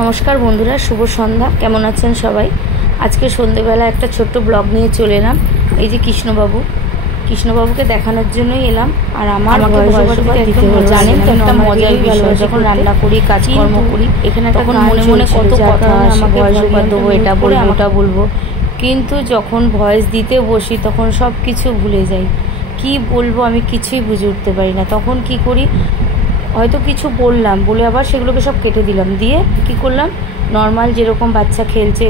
নমস্কার বন্ধুরা, শুভ সন্ধ্যা। কেমন আছেন সবাই? আজকে সন্ধ্যেবেলা একটা ছোট্ট ব্লগ নিয়ে চলে এলাম। এই যে কৃষ্ণবাবুকে দেখানোর জন্যই এলাম। আর আমার জানেন তো, একটা মজার বিষয়, যখন রান্না করি, কাজকর্ম করি, এখানে তখন মনে মনে কত কথা আমাকে দেবো, এটা বলবো ওটা বলবো, কিন্তু যখন ভয়েস দিতে বসি তখন সব কিছু ভুলে যাই। কি বলবো আমি কিছুই বুঝে উঠতে পারি না। তখন কি করি, হয়তো কিছু বললাম বলে আবার সেগুলোকে সব কেটে দিলাম, দিয়ে কি করলাম, নর্মাল যেরকম বাচ্চা খেলছে,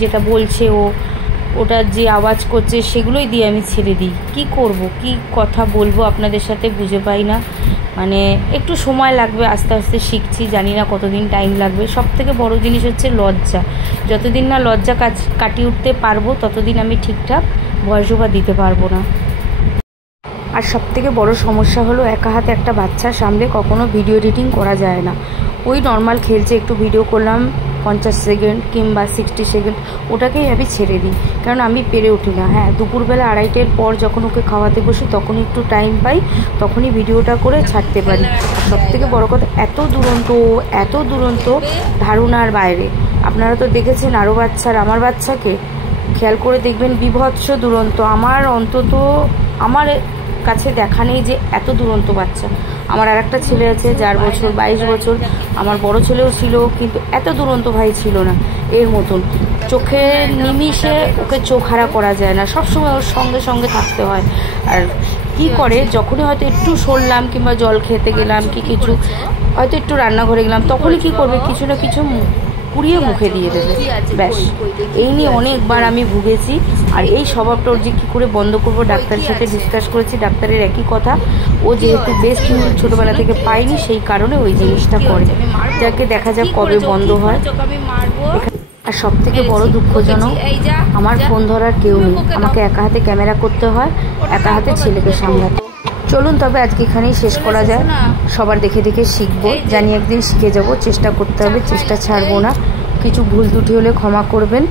যেটা বলছে ওটা যে আওয়াজ করছে সেগুলোই দিয়ে আমি ছেড়ে দিই। কি করব, কি কথা বলবো আপনাদের সাথে বুঝে পাই না। মানে একটু সময় লাগবে, আস্তে আস্তে শিখছি, জানি না কতদিন টাইম লাগবে। সব থেকে বড় জিনিস হচ্ছে লজ্জা। যতদিন না লজ্জা কাটিয়ে উঠতে পারবো ততদিন আমি ঠিকঠাক ভয়েস ওভার দিতে পারবো না। আর সবথেকে বড় সমস্যা হলো, একা হাতে একটা বাচ্চা সামলে কখনো ভিডিও এডিটিং করা যায় না। ওই নর্মাল খেলছে, একটু ভিডিও করলাম 50 সেকেন্ড কিংবা 60 সেকেন্ড, ওটাকেই আমি ছেড়ে দিই, কারণ আমি পেরে উঠি না। হ্যাঁ, দুপুরবেলা 2:30-এর পর যখন ওকে খাওয়াতে বসি তখনই একটু টাইম পাই, তখনই ভিডিওটা করে ছাড়তে পারি। সবথেকে বড় কথা, এত দুরন্ত ধারণার বাইরে। আপনারা তো দেখেছেন আরও বাচ্চার, আমার বাচ্চাকে খেয়াল করে দেখবেন, বিভৎস দুরন্ত। আমার কাছে দেখা নেই যে এত দুরন্ত বাচ্চা। আমার আর একটা ছেলে আছে যার বছর 22 বছর, আমার বড় ছেলেও ছিল, কিন্তু এত দুরন্ত ভাই ছিল না এর মতন। চোখে নিমিষে ওকে চোখ হারা করা যায় না, সবসময় ওর সঙ্গে সঙ্গে থাকতে হয়। আর কি করে, যখনই হয়তো একটু সরলাম কিংবা জল খেতে গেলাম কি কিছু, হয়তো একটু রান্নাঘরে গেলাম, তখনই কি করবে, কিছু না কিছু পুড়িয়ে মুখে দিয়ে দেবে, ব্যাস। এই নিয়ে অনেকবার আমি ভুগেছি। আর এই স্বভাবটা ওর যে কী করে বন্ধ করবো, ডাক্তারের সাথে ডিসকাস করেছি। ডাক্তারের একই কথা, ও যেহেতু বেস্ট মিল্ক ছোটোবেলা থেকে পায়নি, সেই কারণে ওই জিনিসটা করে। যাকে দেখা যাক কবে বন্ধ হয়। আর সব থেকে বড় দুঃখজনক, আমার ফোন ধরার কেউ নেই, আমাকে একা হাতে ক্যামেরা করতে হয়, একা হাতে ছেলেকে সামলাতে। চলুন তবে আজকে এখানেই শেষ করা যায়। সবার দেখে দেখে শিখবো, জানি একদিন শিখে যাব। চেষ্টা করতে হবে, চেষ্টা ছাড়বো না। কিছু ভুল ত্রুটি হলে ক্ষমা করবেন।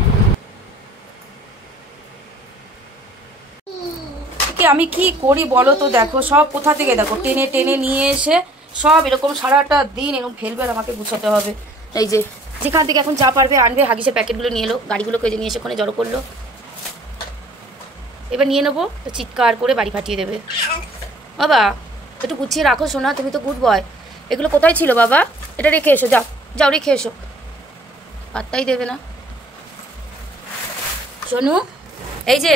আমি কি করি বলো তো? দেখো, সব কোথা থেকে দেখো টেনে টেনে নিয়ে এসে সব এরকম সারাটা দিন এরকম ফেলবে, আর আমাকে গুছাতে হবে। এই যে যেখান থেকে এখন যা পারবে আনবে, হাগিসের প্যাকেটগুলো নিয়ে এলো, গাড়িগুলোকে নিয়ে এসে ওখানে জড়ো করলো। এবার নিয়ে নেবো, তো চিৎকার করে বাড়ি ফাটিয়ে দেবে। বাবা একটু গুছিয়ে রাখো সোনা, তুমি তো গুড বয়। এগুলো কোথায় ছিল বাবা? এটা রেখে এসো, যাও যাও রেখে এসো। পাত্তাই দেবে না। সোনু, এই যে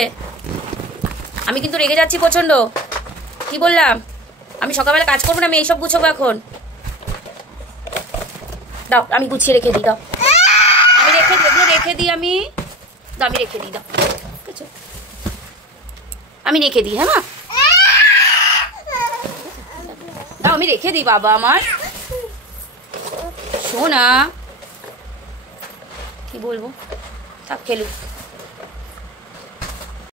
আমি কিন্তু রেগে যাচ্ছি প্রচণ্ড। কি বললাম? আমি সকালবেলা কাজ করবো না, আমি এইসব গুছাবো এখন। দাও, আমি গুছিয়ে রেখে দিই, দাও। আমি রেখে দিই, আমি রেখে দিই, দাও। আমি রেখে দিই, হ্যাঁ মা, দাও, আমি রেখে দিই বাবা আমার সোনা। কি বলবো, থাক খেলুক।